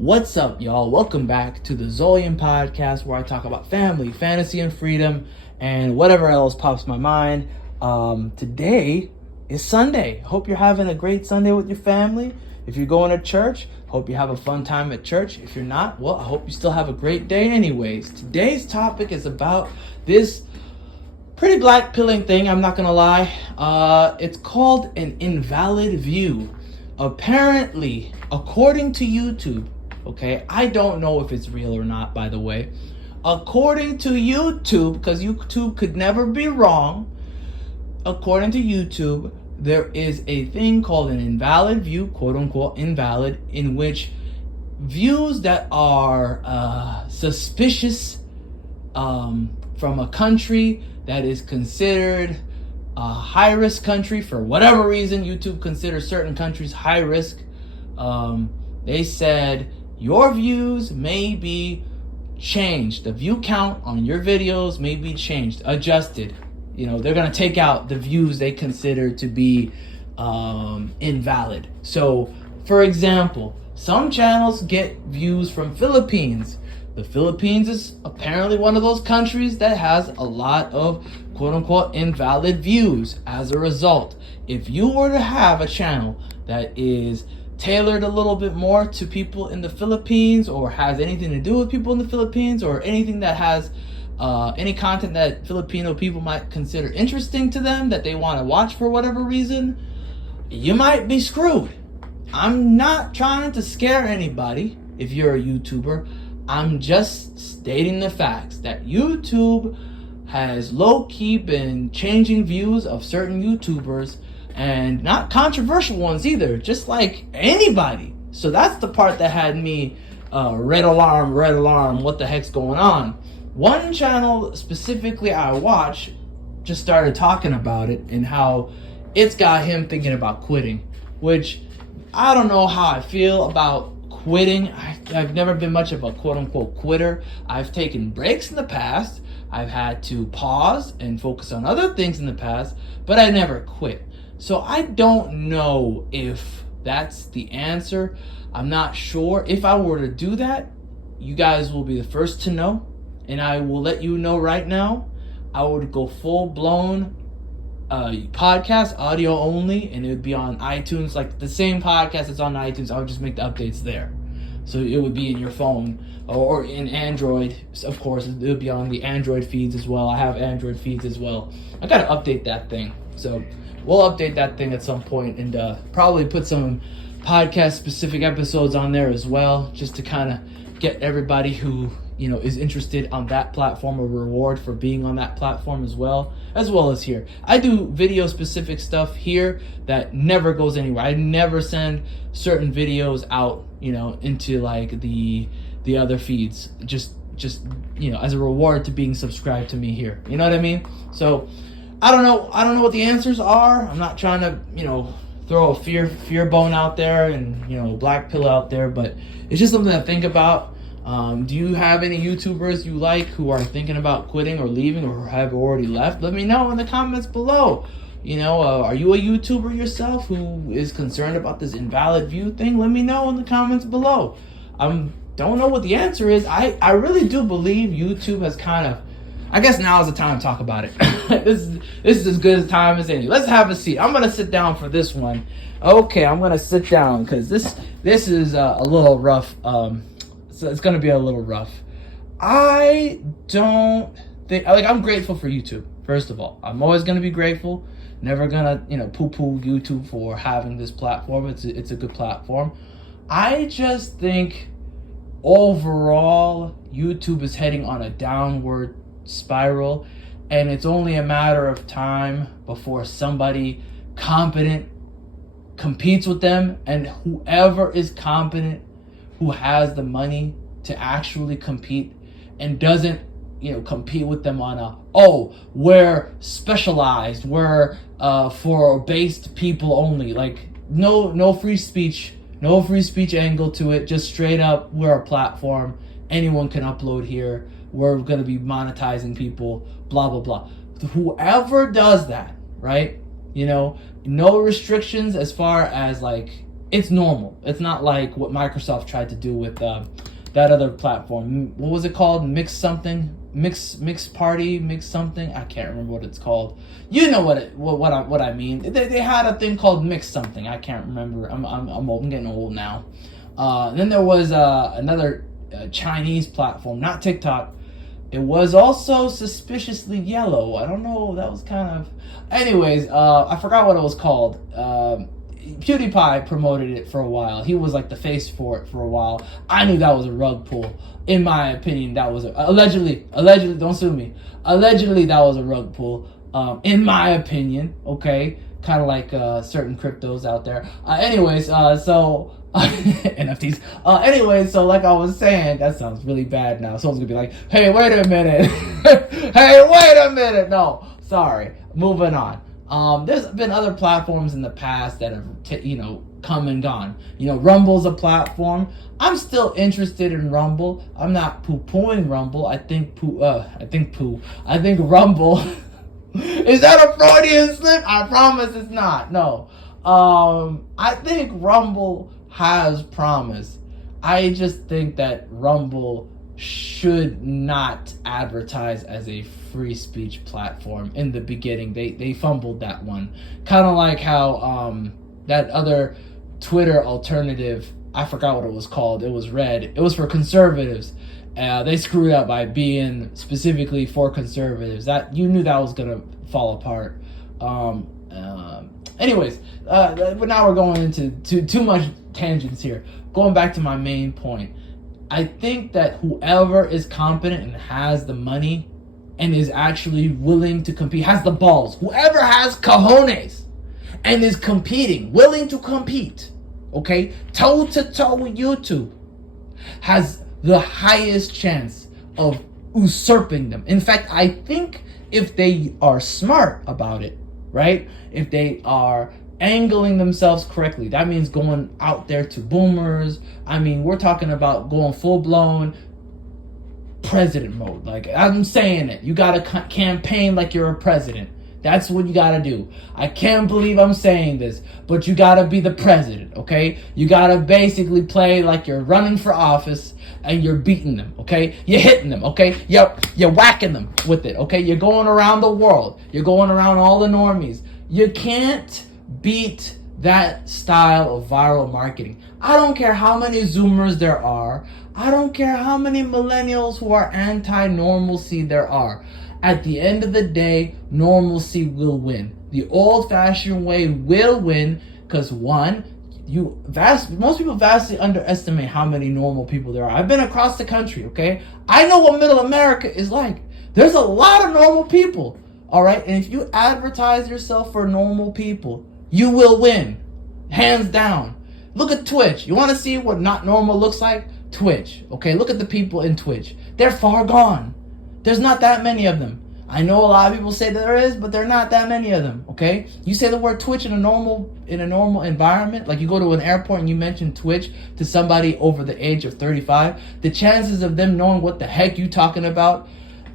What's up, y'all? Welcome back to the Zolian podcast, where I talk about family, fantasy, and freedom, and whatever else pops my mind. Today is Sunday. Hope you're having a great Sunday with your family. If you're going to church, hope you have a fun time at church. If you're not, well, I hope you still have a great day anyways. Today's topic is about this pretty black pilling thing, I'm not gonna lie. It's called an invalid view. Apparently, according to YouTube, okay, I don't know if it's real or not, by the way. According to YouTube, because YouTube could never be wrong, according to YouTube, there is a thing called an invalid view, quote unquote invalid, in which views that are suspicious from a country that is considered a high-risk country for whatever reason. YouTube considers certain countries high risk. They said your views may be changed. The view count on your videos may be changed, adjusted. You know, they're going to take out the views they consider to be invalid. So, for example, some channels get views from Philippines. The Philippines is apparently one of those countries that has a lot of quote-unquote invalid views. As a result, if you were to have a channel that is tailored a little bit more to people in the Philippines, or has anything to do with people in the Philippines, or anything that has any content that Filipino people might consider interesting to them, that they want to watch for whatever reason, you might be screwed. I'm not trying to scare anybody if you're a YouTuber. I'm just stating the facts that YouTube has low-key been changing views of certain YouTubers, and not controversial ones either, just like anybody. So that's the part that had me red alarm, what the heck's going on? One channel specifically I watch just started talking about it and how it's got him thinking about quitting, which I don't know how I feel about quitting. I've never been much of a quote-unquote quitter. I've taken breaks in the past. I've had to pause and focus on other things in the past, but I never quit. So I don't know if that's the answer. I'm not sure. If I were to do that, you guys will be the first to know. And I will let you know right now, I would go full-blown podcast, audio only, and it would be on iTunes, like the same podcast that's on iTunes. I would just make the updates there. So it would be in your phone or in Android. Of course, it would be on the Android feeds as well. I have Android feeds as well. I got to update that thing. So we'll update that thing at some point and probably put some podcast-specific episodes on there as well, just to kind of get everybody who, you know, is interested on that platform a reward for being on that platform as well as here. I do video specific stuff here that never goes anywhere. I never send certain videos out, you know, into like the other feeds, just you know, as a reward to being subscribed to me here. You know what I mean? So I don't know what the answers are. I'm not trying to, you know, throw a fear bone out there and, you know, black pill out there, but it's just something to think about. Do you have any YouTubers you like who are thinking about quitting or leaving, or have already left? Let me know in the comments below. You know, are you a YouTuber yourself who is concerned about this invalid view thing? Let me know in the comments below. Don't know what the answer is. I really do believe YouTube has kind of, I guess now is the time to talk about it. This is as good a time as any. Let's have a seat. I'm gonna sit down for this one. Okay, I'm gonna sit down because this is a little rough. So it's going to be a little rough. I don't think, like, I'm grateful for YouTube, first of all. I'm always going to be grateful. Never going to, you know, poo-poo YouTube for having this platform. It's a good platform. I just think overall YouTube is heading on a downward spiral, and it's only a matter of time before somebody competent competes with them, and whoever is competent, who has the money to actually compete and doesn't, you know, compete with them on we're specialized, we're for based people only, like no free speech angle to it, just straight up, we're a platform, anyone can upload here, we're going to be monetizing people, blah blah blah. Whoever does that, right, you know, no restrictions as far as like it's normal. It's not like what Microsoft tried to do with that other platform. What was it called? Mix something, mix party, mix something. I can't remember what it's called. You know what I mean. They had a thing called mix something. I can't remember. I'm getting old now. Then there was another Chinese platform, not TikTok. It was also suspiciously yellow. I don't know. That was kind of. Anyways, I forgot what it was called. PewDiePie promoted it for a while. He was like the face for it for a while. I knew that was a rug pull. In my opinion, that was allegedly. Don't sue me. Allegedly, that was a rug pull. In my opinion, okay, kind of like certain cryptos out there. So NFTs. Anyways, so like I was saying, that sounds really bad now. Someone's gonna be like, "Hey, wait a minute. Hey, wait a minute." No, sorry. Moving on. There's been other platforms in the past that have, come and gone. Rumble's a platform. I'm still interested in Rumble. I'm not poo-pooing Rumble. I think Rumble. Is that a Freudian slip? I promise it's not. No. I think Rumble has promise. I just think that Rumble should not advertise as a free speech platform. In the beginning, they fumbled that one, kind of like how that other Twitter alternative, I forgot what it was called, it was red, it was for conservatives. They screwed up by being specifically for conservatives. That you knew that was gonna fall apart. Anyways, but now we're going into too much tangents here. Going back to my main point, I think that whoever is competent and has the money and is actually willing to compete, has the balls, whoever has cojones and is competing, willing to compete, okay, toe to toe with YouTube, has the highest chance of usurping them. In fact, I think if they are smart about it, right, if they are angling themselves correctly, that means going out there to boomers. I mean, we're talking about going full-blown president mode. Like, I'm saying it, you gotta campaign like you're a president. That's what you gotta do. I can't believe I'm saying this, but you gotta be the president, okay? You gotta basically play like you're running for office and you're beating them, okay? You're hitting them, okay? You're whacking them with it, okay? You're going around the world. You're going around all the normies. You can't beat that style of viral marketing. I don't care how many Zoomers there are. I don't care how many millennials who are anti-normalcy there are. At the end of the day, normalcy will win. The old-fashioned way will win because, one, most people vastly underestimate how many normal people there are. I've been across the country, okay? I know what middle America is like. There's a lot of normal people, all right? And if you advertise yourself for normal people, you will win, hands down. Look at Twitch. You want to see what not normal looks like? Twitch, okay? Look at the people in Twitch. They're far gone. There's not that many of them. I know a lot of people say there is, but there are not that many of them, okay? You say the word Twitch in a normal environment, like you go to an airport and you mention Twitch to somebody over the age of 35, the chances of them knowing what the heck you talking about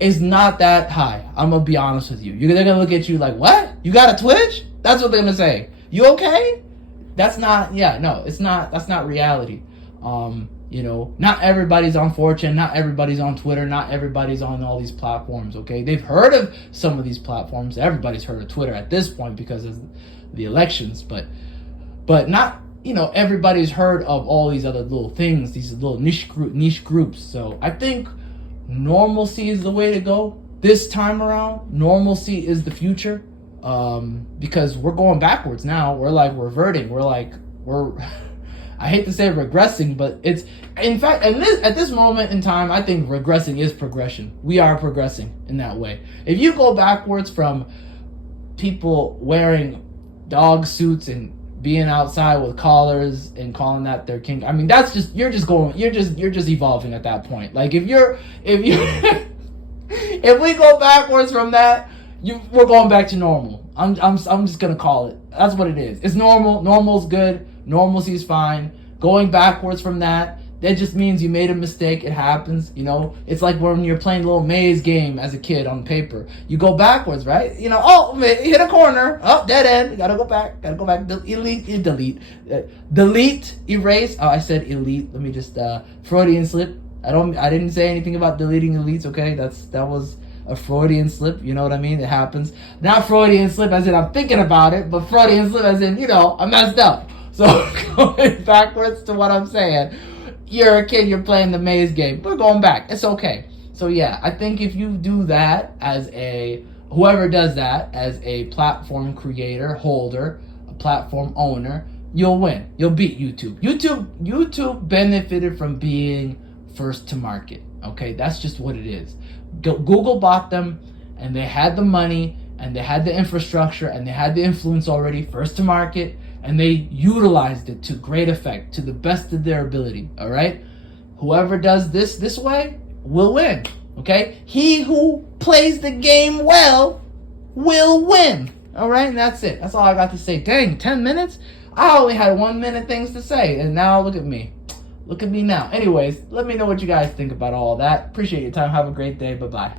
is not that high. I'm going to be honest with you. They're going to look at you like, what? You got a Twitch? That's what they're going to say. You okay? That's not reality. Not everybody's on 4chan, not everybody's on Twitter, not everybody's on all these platforms, okay? They've heard of some of these platforms. Everybody's heard of Twitter at this point because of the elections, but not, everybody's heard of all these other little things, these little niche groups. So I think normalcy is the way to go this time around. Normalcy is the future, because we're going backwards now. We're like reverting. I hate to say regressing, but it's, in fact, at this moment in time, I think regressing is progression. We are progressing in that way. If you go backwards from people wearing dog suits and being outside with collars and calling that their king, I mean, that's just, you're just evolving at that point. Like if we go backwards from that, we're going back to normal. I'm just gonna call it. That's what it is. It's normal. Normal's good. Normalcy is fine. Going backwards from that That just means you made a mistake. It happens, you know. It's like when you're playing a little maze game as a kid on paper. You go backwards, right? You know, oh, hit a corner. Oh, dead end. Gotta go back. Delete, erase. Oh, I said elite. Let me just, Freudian slip. I didn't say anything about deleting elites, okay? That was a Freudian slip, you know what I mean? It happens. Not Freudian slip as in I'm thinking about it, but Freudian slip as in, you know, I messed up. So going backwards to what I'm saying, you're a kid, you're playing the maze game. We're going back. It's okay. So yeah, I think if you do that whoever does that as a platform creator, holder, a platform owner, you'll win. You'll beat YouTube. YouTube benefited from being first to market. Okay, that's just what it is. Google bought them, and they had the money, and they had the infrastructure, and they had the influence already, first to market, and they utilized it to great effect, to the best of their ability. All right, whoever does this way will win. Okay, he who plays the game well will win. All right, and that's it. That's all I got to say. Dang, 10 minutes? I only had 1 minute things to say, and now look at me. Look at me now. Anyways, let me know what you guys think about all that. Appreciate your time. Have a great day. Bye-bye.